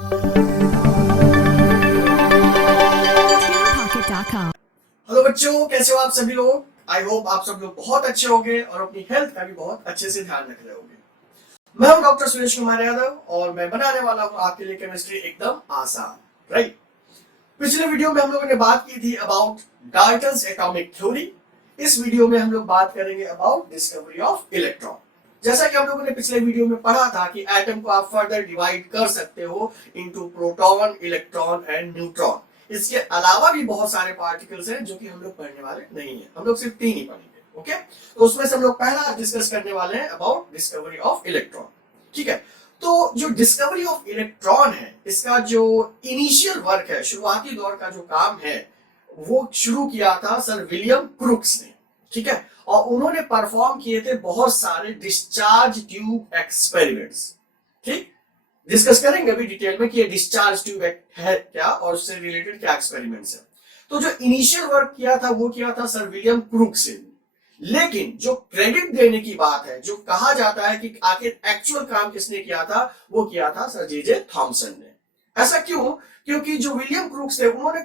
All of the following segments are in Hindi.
हेलो बच्चों, कैसे हो आप सभी लोग। आई होप आप सब लोग बहुत अच्छे होंगे और अपनी हेल्थ का भी बहुत अच्छे से ध्यान रख रहे होंगे। मैं हूं डॉक्टर सुरेश कुमार यादव और मैं बनाने वाला हूं आपके लिए केमिस्ट्री एकदम आसान। राइट। पिछले वीडियो में हम लोगों ने बात की थी अबाउट डाल्टन्स एटॉमिक थ्योरी। इस वीडियो में हम लोग बात करेंगे अबाउट डिस्कवरी ऑफ इलेक्ट्रॉन। जैसा कि हम लोगों ने पिछले वीडियो में पढ़ा था कि एटम को आप फर्दर डिवाइड कर सकते हो into proton, electron and neutron. इसके अलावा भी बहुत सारे पार्टिकल्स हैं जो कि हम लोग पढ़ने वाले नहीं है, हम लोग सिर्फ 3 ही पढ़ेंगे। ओके, तो उसमें से हम लोग पहला डिस्कस करने वाले हैं अबाउट डिस्कवरी ऑफ इलेक्ट्रॉन। ठीक है, तो जो डिस्कवरी ऑफ इलेक्ट्रॉन है, इसका जो इनिशियल वर्क है, शुरुआती दौर का जो काम है, वो शुरू किया था सर विलियम क्रुक्स ने। ठीक है, और उन्होंने परफॉर्म किए थे बहुत सारे डिस्चार्ज ट्यूब एक्सपेरिमेंट्स। ठीक, डिस्कस करेंगे अभी डिटेल में कि ये डिस्चार्ज ट्यूब है क्या और उससे रिलेटेड क्या एक्सपेरिमेंट्स है। तो जो इनिशियल वर्क किया था वो किया था सर विलियम क्रुक्स ने। लेकिन जो क्रेडिट देने की बात है, जो कहा जाता है कि आखिर एक्चुअल काम किसने किया था, वो किया था सर जे थॉमसन ने। ऐसा क्यों? क्योंकि जो विलियम क्रुक्स थे उन्होंने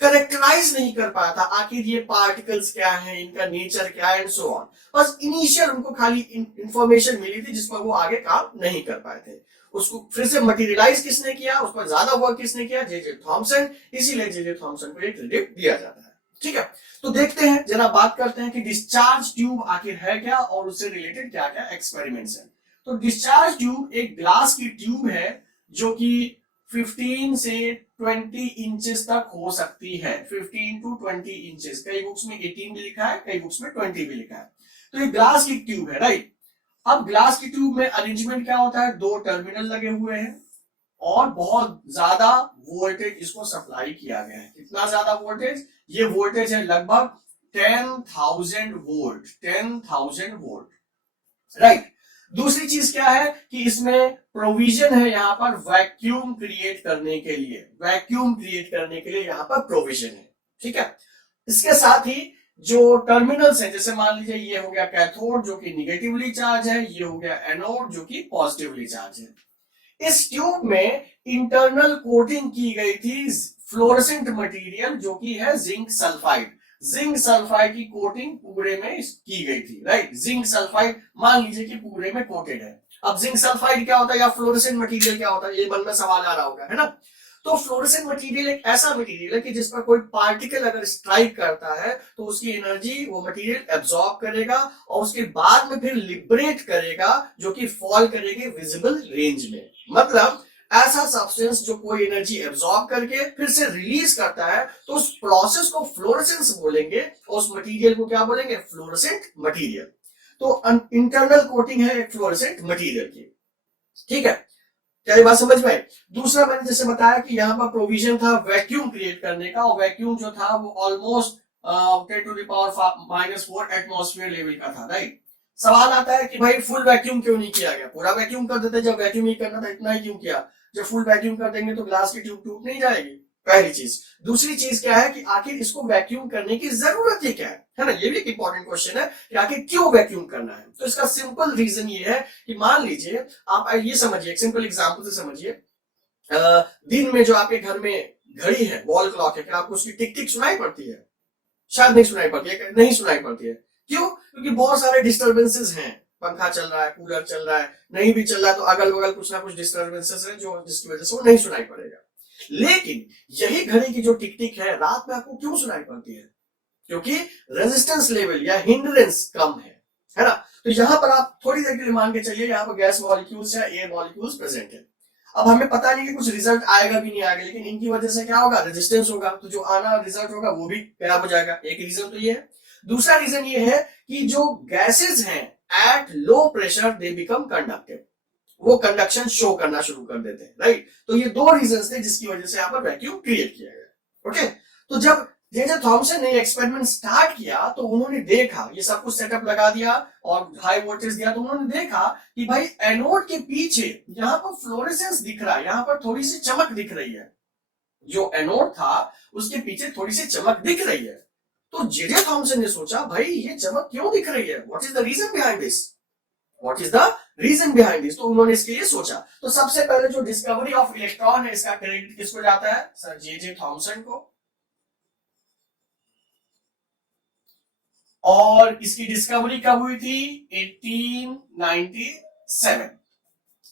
करेक्टराइज नहीं कर पाया था आखिर ये पार्टिकल्स क्या है, इनका नेचर क्या है एंड सो ऑन। बस इनिशियल उनको खाली इंफॉर्मेशन मिली थी जिस पर वो आगे काम नहीं कर पाए थे। उसको फिर से मटेरियलाइज किसने किया, उस पर ज्यादा वर्क किसने किया, जे थॉमसन। इसीलिए जे थॉमसन को ये क्रेडिट दिया जाता है। ठीक है, तो देखते हैं, जरा बात करते हैं कि डिस्चार्ज ट्यूब आखिर है क्या और उससे रिलेटेड क्या क्या एक्सपेरिमेंट्स हैं। तो डिस्चार्ज ट्यूब एक ग्लास की ट्यूब है जो कि 15 से 20 इंचेस तक हो सकती है। 15 टू 20 इंचेस, कई बुक्स में 18 भी लिखा है, कई बुक्स में 20 भी लिखा है। तो ये ग्लास की ट्यूब है। राइट, अब ग्लास की ट्यूब में अरेंजमेंट क्या होता है, 2 टर्मिनल लगे हुए हैं और बहुत ज्यादा वोल्टेज इसको सप्लाई किया गया है। कितना ज्यादा वोल्टेज? ये वोल्टेज है लगभग 10,000 वोल्ट। 10,000 वोल्ट। राइट, दूसरी चीज क्या है कि इसमें प्रोविजन है यहां पर वैक्यूम क्रिएट करने के लिए। वैक्यूम क्रिएट करने के लिए यहां पर प्रोविजन है। ठीक है, इसके साथ ही जो टर्मिनल्स है, जैसे मान लीजिए ये हो गया कैथोड जो कि निगेटिवली चार्ज है, ये हो गया एनोड जो कि पॉजिटिवली चार्ज है। इस ट्यूब में इंटरनल कोटिंग की गई थी फ्लोरेसेंट मटेरियल जो कि है जिंक सल्फाइड। जिंक सल्फाइड की कोटिंग पूरे में की गई थी। राइट, जिंक सल्फाइड मान लीजिए कि पूरे में कोटेड है। अब जिंक सल्फाइड क्या होता है या फ्लोरेसेंट मटेरियल क्या होता है, ये मन में सवाल आ रहा होगा, है ना। तो फ्लोरेसेंट मटेरियल एक ऐसा मटेरियल है कि जिस पर कोई पार्टिकल अगर स्ट्राइक करता है तो उसकी एनर्जी वो मटेरियल एब्सॉर्ब करेगा और उसके बाद में फिर लिबरेट करेगा जो कि फॉल करेगी विजिबल रेंज में। मतलब ऐसा सब्सटेंस जो कोई एनर्जी एब्सॉर्ब करके फिर से रिलीज करता है, तो उस प्रोसेस को फ्लोरेसेंस बोलेंगे और उस मटेरियल को क्या बोलेंगे, फ्लोरेसेंट मटेरियल। तो इंटरनल कोटिंग है एक फ्लोरेसेंट मटेरियल की। ठीक है, क्या ये बात समझ में आई? दूसरा मैंने जैसे बताया कि यहाँ पर प्रोविजन था वैक्यूम क्रिएट करने का, और वैक्यूम जो था वो ऑलमोस्ट 10⁻⁻⁴ एटमॉस्फेयर लेवल का था। राइट, सवाल आता है कि भाई फुल वैक्यूम क्यों नहीं किया गया, पूरा वैक्यूम कर देते, जब वैक्यूम ही करना था इतना ही क्यों किया। जब फुल वैक्यूम कर देंगे तो ग्लास की ट्यूब टूट नहीं जाएगी, पहली चीज। दूसरी चीज क्या है कि आखिर इसको वैक्यूम करने की जरूरत ही क्या है ना। ये भी एक इंपॉर्टेंट क्वेश्चन है कि आखिर क्यों वैक्यूम करना है। तो इसका सिंपल रीजन ये है कि मान लीजिए आप ये समझिए, एक सिंपल एग्जांपल से समझिए। दिन में जो आपके घर में घड़ी है, वॉल क्लॉक है, क्या आपको उसकी टिक टिक सुनाई पड़ती है? शायद नहीं सुनाई पड़ती है, नहीं सुनाई पड़ती है। क्यों? क्योंकि बहुत सारे डिस्टर्बेंसेस हैं। पंखा चल रहा है, कूलर चल रहा है, नहीं भी चल रहा है तो अगल बगल कुछ ना कुछ डिस्टर्बेंसेस है जो जिसकी वजह से वो नहीं सुनाई पड़ेगा। लेकिन यही घड़ी की जो टिक टिक है रात में आपको क्यों सुनाई पड़ती है? क्योंकि रेजिस्टेंस लेवल या हिंड्रेंस कम है ना। तो यहां पर आप थोड़ी देर के लिए मान के चलिए यहाँ पर गैस मॉलिक्यूल्स या एयर मॉलिक्यूल्स प्रेजेंट है। अब हमें पता नहीं कि कुछ रिजल्ट आएगा भी नहीं आएगा, लेकिन इनकी वजह से क्या होगा, रेजिस्टेंस होगा, तो जो आना रिजल्ट होगा वो भी खराब हो जाएगा। एक रीजन तो ये है। दूसरा रीजन ये है कि जो गैसेस हैं at low pressure they become conductive, वो कंडक्शन शो करना शुरू कर देते हैं। राइट, तो ये 2 रीजन थे जिसकी वजह से यहाँ पर वैक्यूम क्रिएट किया गया। ओके, तो जब जे थॉमसन ने एक्सपेरिमेंट स्टार्ट किया तो उन्होंने देखा, ये सब कुछ सेटअप लगा दिया और हाई वोल्टेज दिया, तो उन्होंने देखा कि भाई एनोड के पीछे यहाँ पर फ्लोरेसेंस दिख रहा है, यहाँ पर थोड़ी सी चमक दिख रही है। जो एनोड था उसके पीछे थोड़ी सी चमक दिख रही है। तो जे थॉमसन ने सोचा भाई ये चमक क्यों दिख रही है, what is the reason behind this, what is the reason behind this, तो उन्होंने इसके लिए सोचा। तो सबसे पहले जो डिस्कवरी ऑफ इलेक्ट्रॉन है इसका क्रेडिट किसको जाता है? सर जे थॉमसन को। और इसकी डिस्कवरी कब हुई थी? 1897।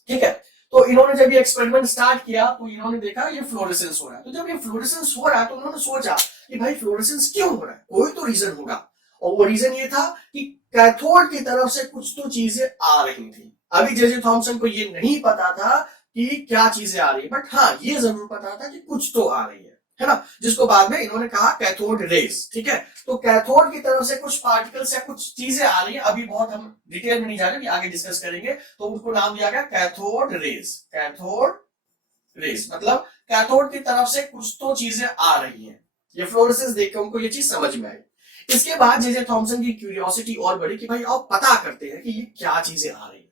ठीक है, तो इन्होंने जब ये एक्सपेरिमेंट स्टार्ट किया तो इन्होंने देखा ये फ्लोरेसेंस हो रहा है। तो जब ये फ्लोरेसेंस हो रहा है तो उन्होंने सोचा कि भाई फ्लोरेसेंस क्यों हो रहा है, कोई तो रीजन होगा। और वो रीजन ये था कि कैथोड की तरफ से कुछ तो चीजें आ रही थी। अभी जे थॉमसन को ये नहीं पता था कि क्या चीजें आ रही है, बट हाँ ये जरूर पता था कि कुछ तो आ रही है ना, जिसको बाद में इन्होंने कहा कैथोड रेस। ठीक है, तो कैथोड की तरफ से कुछ पार्टिकल्स या कुछ चीजें आ रही है, अभी बहुत हम डिटेल में नहीं जा रहे, आगे डिस्कस करेंगे। तो उनको नाम दिया गया कैथोड रेस। कैथोड रेस मतलब कैथोड की तरफ से कुछ तो चीजें आ रही हैं। ये फ्लोरेसेंस देख के उनको ये चीज समझ में आई। इसके बाद जे थॉमसन की क्यूरियोसिटी और बढ़ी कि भाई आप पता करते हैं कि ये क्या चीजें आ रही है।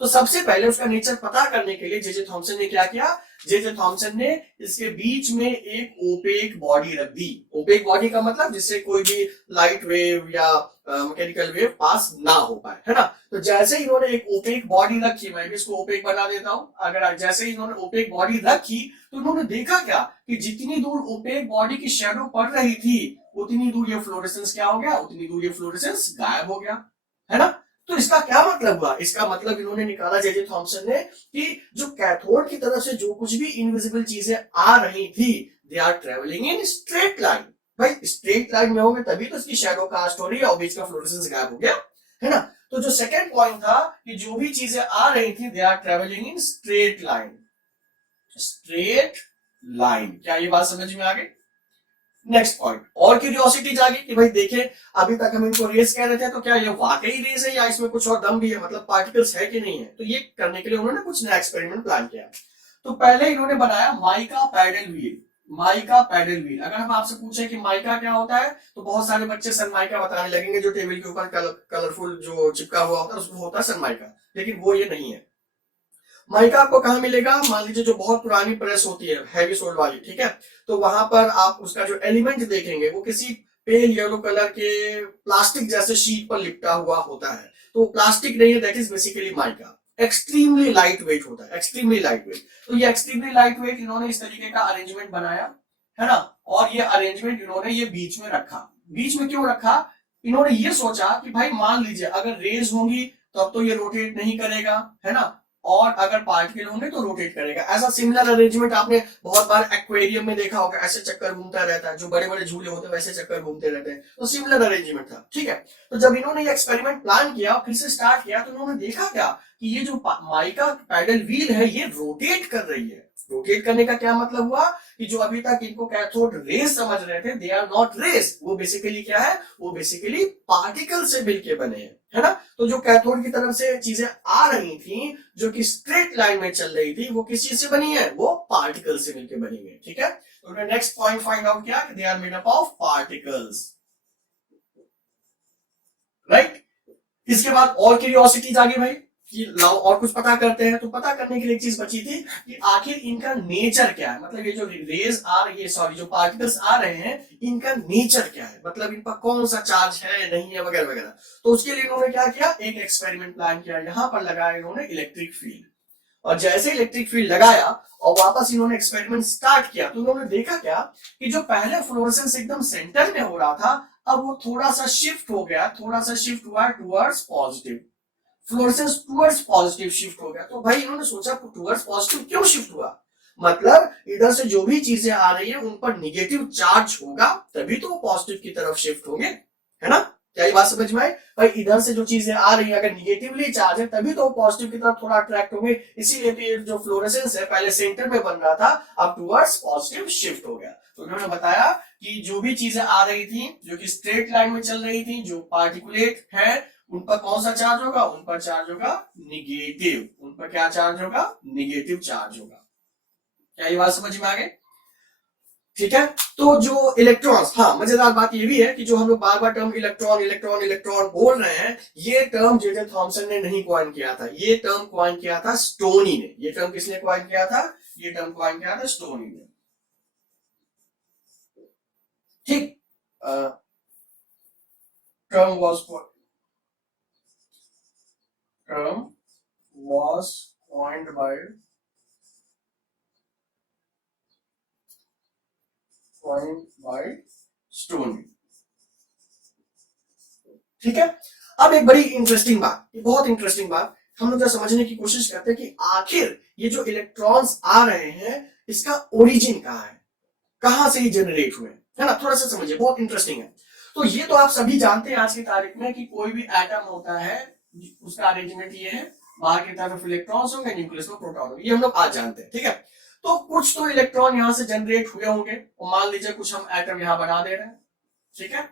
तो सबसे पहले उसका नेचर पता करने के लिए जे थॉमसन ने क्या किया? जे थॉमसन ने इसके बीच में एक ओपेक बॉडी रख दी। ओपेक बॉडी का मतलब जिससे कोई भी लाइट वेव या मैकेनिकल वेव पास ना हो पाए, है ना। तो जैसे ही इन्होंने एक ओपेक बॉडी रखी, मैं भी इसको ओपेक बना देता हूं। अगर जैसे ही इन्होंने ओपेक बॉडी रखी तो इन्होंने देखा क्या कि जितनी दूर ओपेक बॉडी की शेडो पड़ रही थी उतनी दूर ये फ्लोरेसेंस क्या हो गया? उतनी दूर ये फ्लोरेसेंस गायब हो गया, है ना। तो इसका क्या मतलब हुआ? इसका मतलब इन्होंने निकाला जे थॉमसन ने कि जो कैथोड की तरफ से जो कुछ भी इनविजिबल चीजें आ रही थी they are travelling in straight line. भाई स्ट्रेट लाइन में होंगे तभी तो इसकी शैडो कास्ट हो रही है और बीच का फ्लोरेसेंस गायब हो गया, है ना। तो जो सेकंड पॉइंट था कि जो भी चीजें आ रही थी they are travelling in straight line. Straight line, क्या ये बात समझ में आ गई? नेक्स्ट पॉइंट, और क्यूरियोसिटी जागी कि भाई देखें अभी तक हम इनको रेस कह रहे थे, तो क्या ये वाकई रेस है या इसमें कुछ और दम भी है, मतलब पार्टिकल्स है कि नहीं है। तो ये करने के लिए उन्होंने कुछ नया एक्सपेरिमेंट प्लान किया। तो पहले इन्होंने बनाया mica paddle wheel. Mica paddle wheel, अगर हम आपसे पूछे कि माइका क्या होता है तो बहुत सारे बच्चे सनमाइका बताने लगेंगे, जो टेबल के ऊपर कलरफुल जो चिपका हुआ होता है उसको होता है सनमाइका, लेकिन वो ये नहीं है। माइका आपको कहां मिलेगा? मान लीजिए जो बहुत पुरानी प्रेस होती है हैवी सोल वाली, ठीक है, तो वहां पर आप उसका जो एलिमेंट देखेंगे वो किसी पेल येलो कलर के प्लास्टिक जैसे शीट पर लिपटा हुआ होता है। तो प्लास्टिक नहीं है, that is basically mica. Extremely light weight होता है, एक्सट्रीमली लाइट वेट। तो ये एक्सट्रीमली लाइट वेट इन्होंने इस तरीके का अरेंजमेंट बनाया, है ना। और ये अरेंजमेंट इन्होंने ये बीच में रखा। बीच में क्यों रखा? इन्होंने ये सोचा कि भाई मान लीजिए अगर रेज होंगी तो अब तो ये रोटेट नहीं करेगा, है ना, और अगर पार्टिकल होंगे तो रोटेट करेगा। ऐसा सिमिलर अरेंजमेंट आपने बहुत बार एक्वेरियम में देखा होगा, ऐसे चक्कर घूमता रहता है, जो बड़े बड़े झूले होते हैं वैसे चक्कर घूमते रहते हैं। तो सिमिलर अरेंजमेंट था, ठीक है। तो जब इन्होंने ये एक्सपेरिमेंट प्लान किया फिर से स्टार्ट किया तो इन्होंने देखा क्या कि ये जो माइका पैडल व्हील है ये रोटेट कर रही है। रोटेट करने का क्या मतलब हुआ कि जो अभी तक इनको कैथोड रेस समझ रहे थे दे आर नॉट रेस, वो बेसिकली क्या है? वो बेसिकली पार्टिकल से मिलके बने हैं, है ना। तो जो कैथोड की तरफ से चीजें आ रही थी जो कि स्ट्रेट लाइन में चल रही थी वो किस चीज से बनी है? वो पार्टिकल से मिलकर बनी है, ठीक है। तो उन्होंने नेक्स्ट पॉइंट फाइंड आउट किया कि they are made up of particles, right. इसके बाद और क्यूरियोसिटी जागी भाई कि लाओ और कुछ पता करते हैं। तो पता करने के लिए एक चीज बची थी कि आखिर इनका नेचर क्या है, मतलब ये जो रेज आ रही है, सॉरी जो पार्टिकल्स आ रहे हैं इनका नेचर क्या है, मतलब इन पर कौन सा चार्ज है नहीं है वगैरह वगैरह। तो उसके लिए इन्होंने क्या किया? एक एक्सपेरिमेंट प्लान किया। यहां पर लगाया इन्होंने इलेक्ट्रिक फील्ड, और जैसे इलेक्ट्रिक फील्ड लगाया और वापस इन्होंने एक्सपेरिमेंट स्टार्ट किया तो इन्होंने देखा क्या कि जो पहले फ्लोरेसेंस एकदम सेंटर में हो रहा था अब वो थोड़ा सा शिफ्ट हो गया, थोड़ा सा शिफ्ट हुआ towards positive. Fluorescence towards positive shift हो गया। तो भाई इन्होंने सोचा टुवर्ड्स पॉजिटिव क्यों शिफ्ट हुआ, मतलब इधर से जो भी चीजें आ रही है उन पर निगेटिव चार्ज होगा तभी तो वो पॉजिटिव की तरफ शिफ्ट होंगे, है ना। क्या ये बात समझ में आई? भाई इधर से जो चीजें आ रही है अगर निगेटिवली चार्ज है तभी तो पॉजिटिव की तरफ थोड़ा अट्रैक्ट होंगे। इसीलिए तो ये जो फ्लोरेसेंस है पहले सेंटर में बन रहा था अब टुवर्ड्स पॉजिटिव शिफ्ट हो गया। तो उन्होंने बताया कि जो भी चीजें आ रही थी जो कि स्ट्रेट लाइन में चल रही थी, जो पार्टिकुलेट है उन पर कौन सा चार्ज होगा? उन पर चार्ज होगा निगेटिव। उन पर क्या चार्ज होगा? निगेटिव चार्ज होगा। क्या ये बात समझ में आ गई? ठीक है। तो जो इलेक्ट्रॉन्स, हाँ मजेदार बात ये भी है कि जो हम लोग बार बार टर्म इलेक्ट्रॉन इलेक्ट्रॉन इलेक्ट्रॉन बोल रहे हैं ये टर्म जे थॉमसन ने नहीं क्वाइन किया था, ये टर्म क्वाइन किया था स्टोनी ने। ये टर्म किसने क्वाइन किया था? ये टर्म क्वाइन किया था स्टोनी ने, ठीक। Term was was coined by stony. ठीक है। अब एक बड़ी इंटरेस्टिंग बात, बहुत इंटरेस्टिंग बात, हम लोग समझने की कोशिश करते हैं कि आखिर ये जो इलेक्ट्रॉन्स आ रहे हैं इसका ओरिजिन कहाँ है, कहां से ये जनरेट हुए, है ना। थोड़ा सा समझिए, बहुत इंटरेस्टिंग है। तो ये तो आप सभी जानते हैं आज की तारीख में कि कोई भी एटम होता है उसका अरेंजमेंट ये है, बाहर की तरफ इलेक्ट्रॉन्स होंगे, न्यूक्लियस में प्रोटॉन होंगे, ये हम लोग आज जानते हैं। ठीक है। तो कुछ तो इलेक्ट्रॉन यहां से जनरेट हुए होंगे, और मान लीजिए कुछ हम एटम यहां बना दे रहे हैं। ठीक है।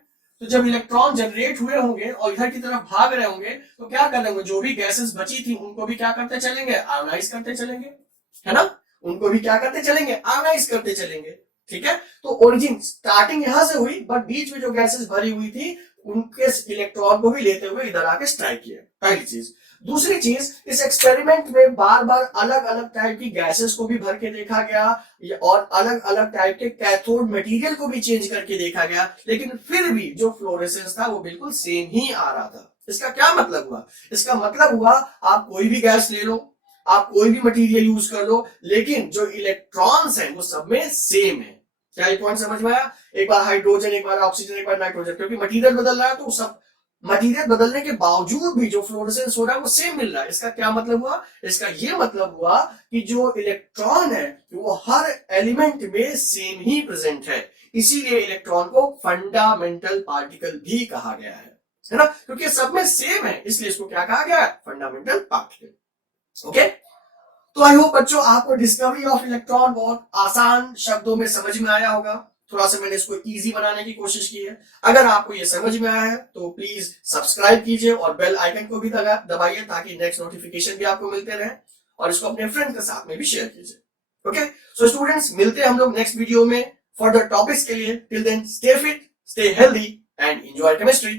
तो जब इलेक्ट्रॉन जनरेट हुए होंगे और इधर की तरफ भाग रहे होंगे तो क्या कर रहे होंगे, जो भी गैसेस बची थी उनको भी क्या करते चलेंगे, आयोनाइज करते चलेंगे, है ना। उनको भी क्या करते चलेंगे, आयोनाइज करते चलेंगे। ठीक है। तो ओरिजिन स्टार्टिंग यहां से हुई, बट बीच में जो गैसेस भरी हुई थी उनके इलेक्ट्रॉन को भी लेते हुए इधर आके स्ट्राइक किया, पहली चीज। दूसरी चीज, इस एक्सपेरिमेंट में बार बार अलग अलग टाइप की गैसेस को भी भर के देखा गया और अलग अलग टाइप के कैथोड मटेरियल को भी चेंज करके देखा गया, लेकिन फिर भी जो फ्लोरेसेंस था वो बिल्कुल सेम ही आ रहा था। इसका क्या मतलब हुआ, इसका मतलब हुआ आप कोई भी गैस ले लो, आप कोई भी मटेरियल यूज कर लो, लेकिन जो इलेक्ट्रॉन्स हैं वो सब में सेम है। क्या ये पॉइंट समझ में आया? एक बार हाइड्रोजन, एक बार ऑक्सीजन, एक बार नाइट्रोजन, क्योंकि मटेरियल बदल रहा है तो सब मटेरियल बदलने के बावजूद भी जो फ्लोरेसेंस हो रहा है वो सेम मिल रहा है। इसका क्या मतलब हुआ, इसका ये मतलब हुआ कि जो इलेक्ट्रॉन है वो हर एलिमेंट में सेम ही प्रेजेंट है, इसीलिए इलेक्ट्रॉन को फंडामेंटल पार्टिकल भी कहा गया है ना, क्योंकि सब में सेम है, इसलिए इसको क्या कहा गया है, फंडामेंटल पार्टिकल। ओके। तो आई होप बच्चों आपको डिस्कवरी ऑफ इलेक्ट्रॉन बहुत आसान शब्दों में समझ में आया होगा। थोड़ा सा मैंने इसको इजी बनाने की कोशिश की है। अगर आपको ये समझ में आया है तो प्लीज सब्सक्राइब कीजिए और बेल आइकन को भी दबाइए ताकि नेक्स्ट नोटिफिकेशन भी आपको मिलते रहे, और इसको अपने फ्रेंड के साथ में भी शेयर कीजिए। ओके। सो स्टूडेंट्स, मिलते हैं हम लोग नेक्स्ट वीडियो में फर्दर टॉपिक्स के लिए। Till then stay fit, stay healthy and enjoy chemistry.